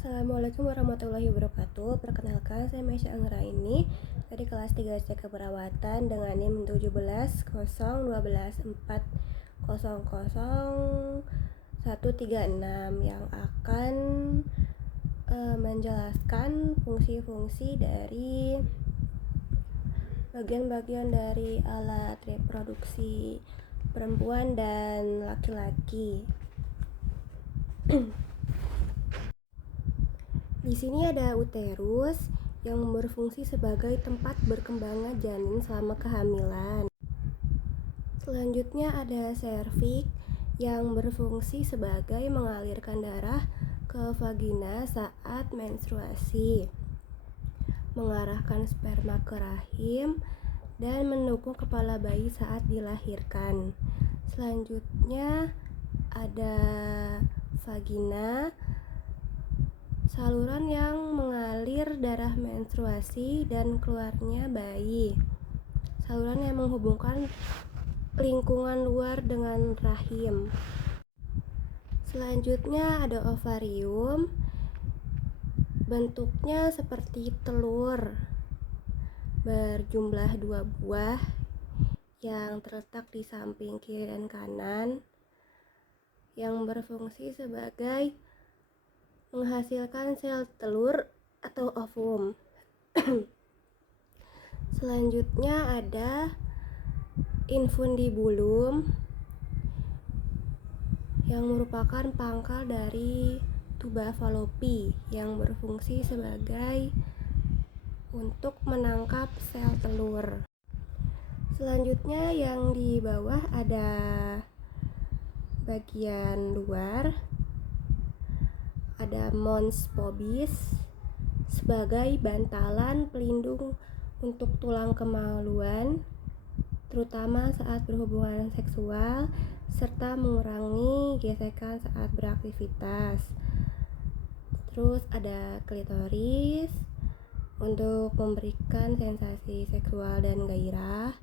Assalamualaikum warahmatullahi wabarakatuh. Perkenalkan, saya Mesya Anggraini dari kelas 3C Keperawatan dengan NIM 1701400136 yang akan menjelaskan fungsi-fungsi dari bagian-bagian dari alat reproduksi perempuan dan laki-laki. Di sini ada uterus yang berfungsi sebagai tempat berkembangnya janin selama kehamilan. Selanjutnya ada serviks yang berfungsi sebagai mengalirkan darah ke vagina saat menstruasi, mengarahkan sperma ke rahim, dan mendukung kepala bayi saat dilahirkan. Selanjutnya ada vagina, saluran yang mengalir darah menstruasi dan keluarnya bayi. Saluran yang menghubungkan lingkungan luar dengan rahim. Selanjutnya ada ovarium. Bentuknya seperti telur berjumlah 2 buah yang terletak di samping kiri dan kanan, yang berfungsi sebagai menghasilkan sel telur atau ovum. Selanjutnya ada infundibulum yang merupakan pangkal dari tuba Fallopi yang berfungsi sebagai untuk menangkap sel telur. Selanjutnya yang di bawah ada bagian luar, ada mons pubis sebagai bantalan pelindung untuk tulang kemaluan, terutama saat berhubungan seksual, serta mengurangi gesekan saat beraktivitas. Terus ada klitoris untuk memberikan sensasi seksual dan gairah,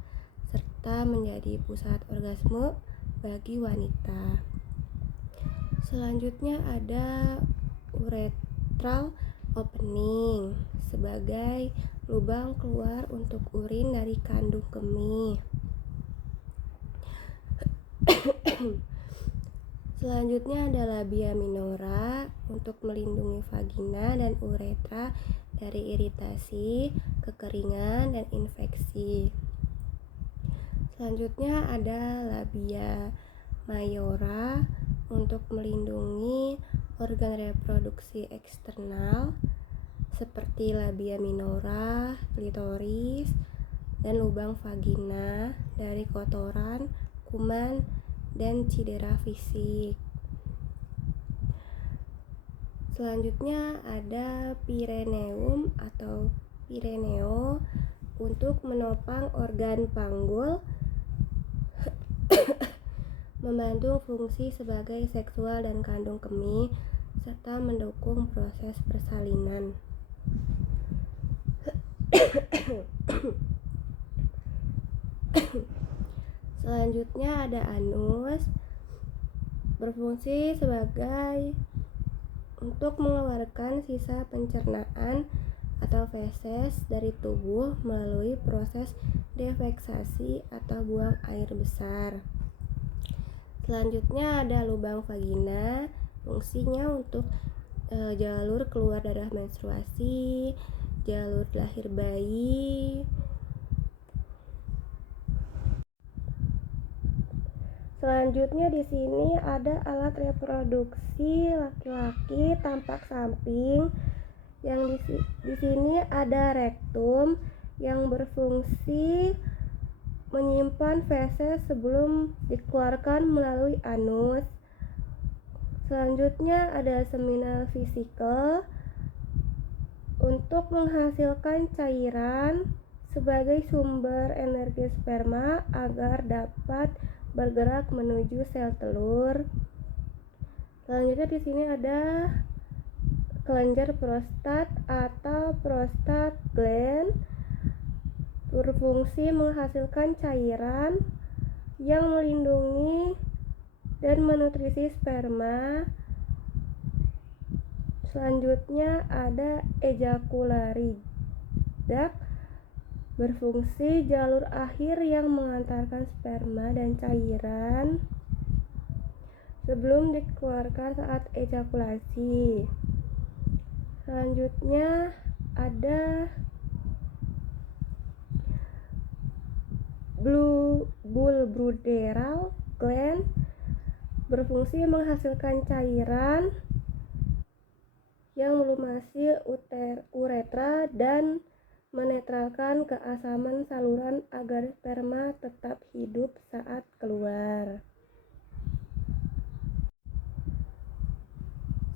serta menjadi pusat orgasme bagi wanita. Selanjutnya ada urethral opening sebagai lubang keluar untuk urin dari kandung kemih. Selanjutnya ada labia minora untuk melindungi vagina dan uretra dari iritasi, kekeringan, dan infeksi. Selanjutnya ada labia mayora untuk melindungi organ reproduksi eksternal seperti labia minora, klitoris, dan lubang vagina dari kotoran, kuman, dan cedera fisik. Selanjutnya ada perineum atau pireneo untuk menopang organ panggul, membantu fungsi sebagai seksual dan kandung kemih, serta mendukung proses persalinan. Selanjutnya ada anus, berfungsi sebagai untuk mengeluarkan sisa pencernaan atau feses dari tubuh melalui proses defeksasi atau buang air besar. Selanjutnya ada lubang vagina, fungsinya untuk jalur keluar darah menstruasi, jalur lahir bayi. Selanjutnya di sini ada alat reproduksi laki-laki tampak samping. Yang di sini ada rektum yang berfungsi menyimpan feses sebelum dikeluarkan melalui anus. Selanjutnya ada seminal vesicle untuk menghasilkan cairan sebagai sumber energi sperma agar dapat bergerak menuju sel telur. Selanjutnya di sini ada kelenjar prostat atau prostat gland, berfungsi menghasilkan cairan yang melindungi dan menutrisi sperma. Selanjutnya ada ejakulari duct, berfungsi jalur akhir yang mengantarkan sperma dan cairan sebelum dikeluarkan saat ejakulasi. Selanjutnya ada bulbourethral gland, berfungsi menghasilkan cairan yang melumasi uretra dan menetralkan keasaman saluran agar sperma tetap hidup saat keluar.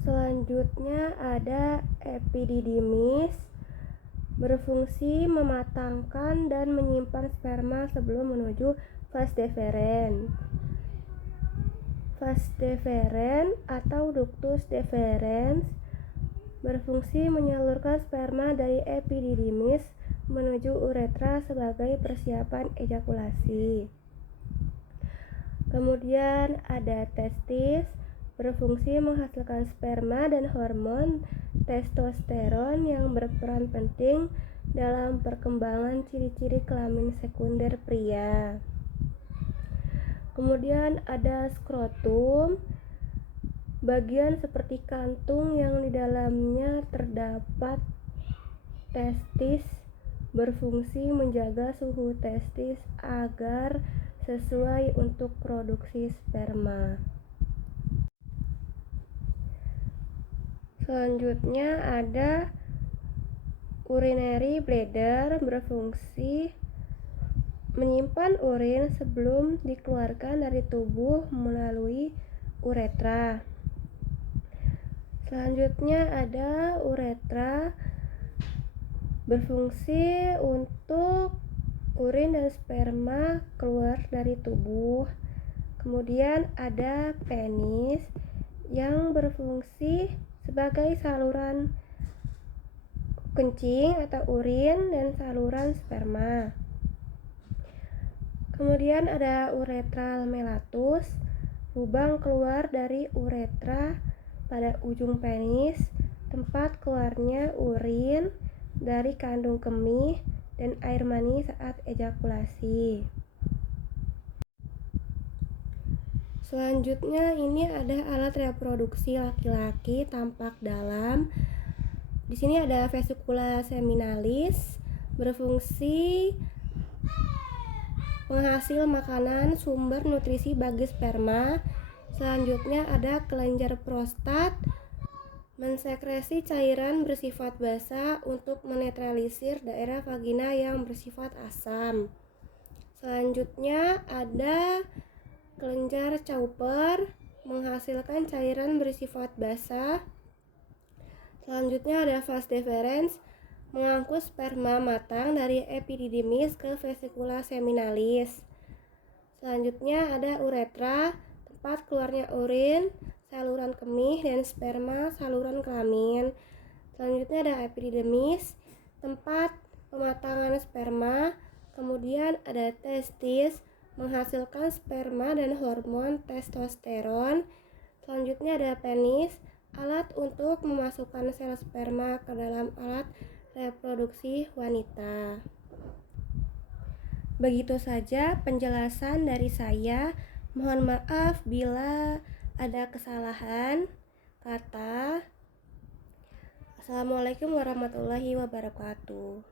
Selanjutnya ada epididymis, berfungsi mematangkan dan menyimpan sperma sebelum menuju vas deferens. Vas deferens atau ductus deferens berfungsi menyalurkan sperma dari epididymis menuju uretra sebagai persiapan ejakulasi. Kemudian ada testis, berfungsi menghasilkan sperma dan hormon testosteron yang berperan penting dalam perkembangan ciri-ciri kelamin sekunder pria. Kemudian ada skrotum, bagian seperti kantung yang di dalamnya terdapat testis, berfungsi menjaga suhu testis agar sesuai untuk produksi sperma. Selanjutnya ada urinary bladder, berfungsi menyimpan urin sebelum dikeluarkan dari tubuh melalui uretra. Selanjutnya ada uretra, berfungsi untuk urin dan sperma keluar dari tubuh. Kemudian ada penis yang berfungsi sebagai saluran kencing atau urin dan saluran sperma. Kemudian ada uretral meatus, lubang keluar dari uretra pada ujung penis, tempat keluarnya urin dari kandung kemih dan air mani saat ejakulasi. Selanjutnya ini ada alat reproduksi laki-laki tampak dalam. Di sini ada vesicula seminalis, berfungsi penghasil makanan sumber nutrisi bagi sperma. Selanjutnya ada kelenjar prostat, mensekresi cairan bersifat basa untuk menetralisir daerah vagina yang bersifat asam. Selanjutnya ada kelenjar Cowper, menghasilkan cairan bersifat basa. Selanjutnya ada vas deferens, mengangkut sperma matang dari epididymis ke vesicula seminalis. Selanjutnya ada uretra, tempat keluarnya urin, saluran kemih dan sperma, saluran kelamin. Selanjutnya ada epididymis, tempat pematangan sperma. Kemudian ada testis, menghasilkan sperma dan hormon testosteron. Selanjutnya ada penis, alat untuk memasukkan sel sperma ke dalam alat reproduksi wanita. Begitu saja penjelasan dari saya. Mohon maaf bila ada kesalahan kata. Assalamualaikum warahmatullahi wabarakatuh.